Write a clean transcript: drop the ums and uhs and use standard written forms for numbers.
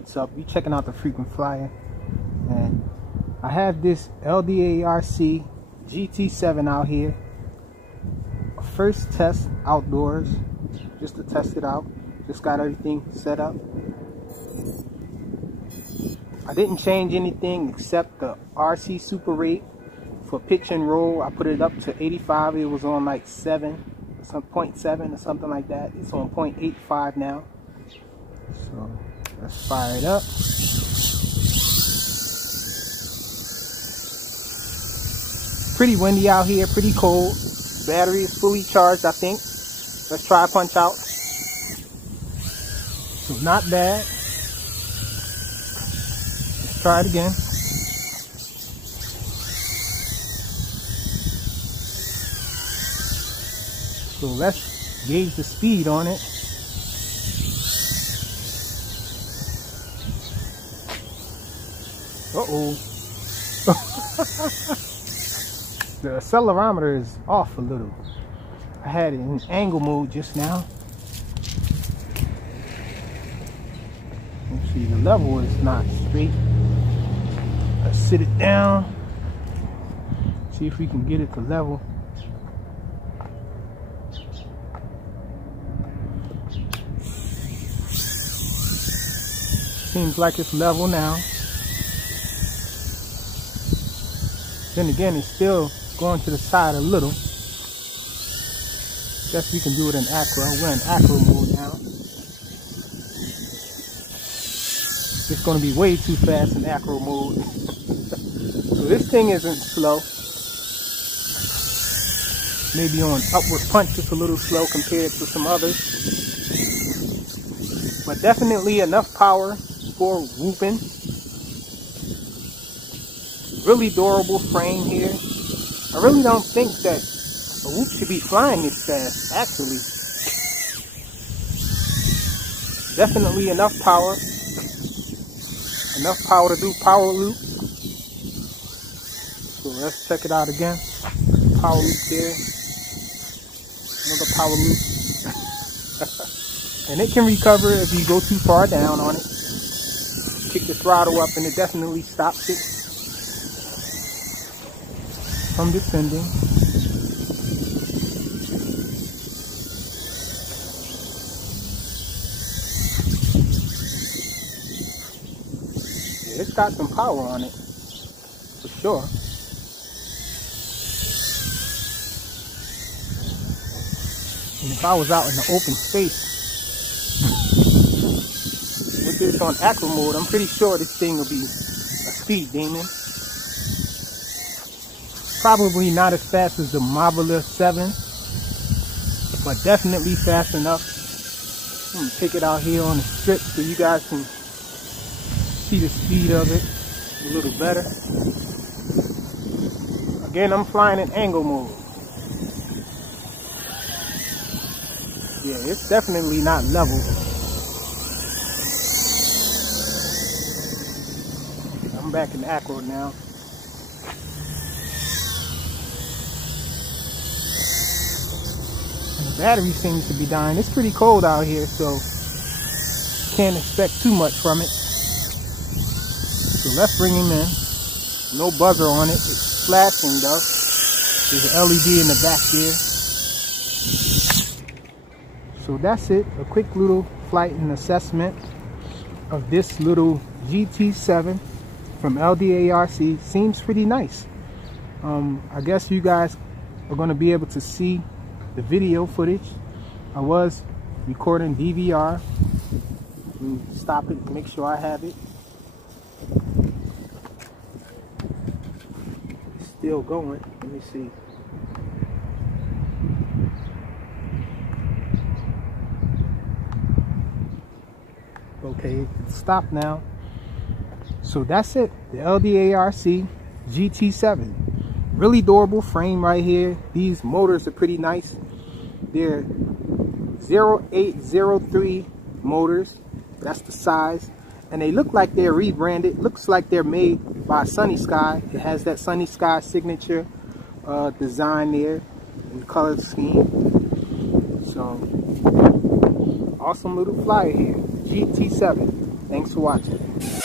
What's up? You checking out the Frequent Flyer, and I have this LDARC GT7 out here. First test outdoors, just to test it out. Just got everything set up. I didn't change anything except the RC super rate for pitch and roll. I put it up to 85. It was on like 0.7 or something like that. It's on 0.85 now. So let's fire it up. Pretty windy out here, pretty cold. Battery is fully charged, I think. Let's try punch out. So not bad. Let's try it again. So let's gauge the speed on it. Uh-oh. The accelerometer is off a little. I had it in angle mode just now. Let's see, the level is not straight. Let's sit it down. See if we can get it to level. Seems like it's level now. Then again, it's still going to the side a little. Guess we can do it in acro. We're in acro mode now. It's going to be way too fast in acro mode. So this thing isn't slow. Maybe on upward punch it's a little slow compared to some others. But definitely enough power for whooping. Really durable frame here. I really don't think that a whoop should be flying this fast, actually. Definitely enough power. Enough power to do power loop. So let's check it out again. Power loop there. Another power loop. And it can recover if you go too far down on it. Kick the throttle up and it definitely stops it from descending. Yeah, it's got some power on it, for sure. And if I was out in the open space with this on acro mode, I'm pretty sure this thing will be a speed demon. Probably not as fast as the Mobile 7, but definitely fast enough. I'm gonna take it out here on the strip so you guys can see the speed of it a little better. Again, I'm flying in angle mode. Yeah, it's definitely not level. I'm back in acro now. Battery seems to be dying. It's pretty cold out here, so can't expect too much from it. So let's bring him in. No buzzer on it. It's flashing though. There's an LED in the back there. So that's it. A quick little flight and assessment of this little GT7 from LDARC. Seems pretty nice. I guess you guys are going to be able to see the video footage. I was recording DVR. Stop it, make sure I have it. It's still going. Let me see. Okay, it's stopped now. So that's it. The LDARC GT7. Really durable frame right here. These motors are pretty nice. They're 0803 motors. That's the size. And they look like they're rebranded. Looks like they're made by Sunny Sky. It has that Sunny Sky signature design there and color scheme. So awesome little flyer here. GT7. Thanks for watching.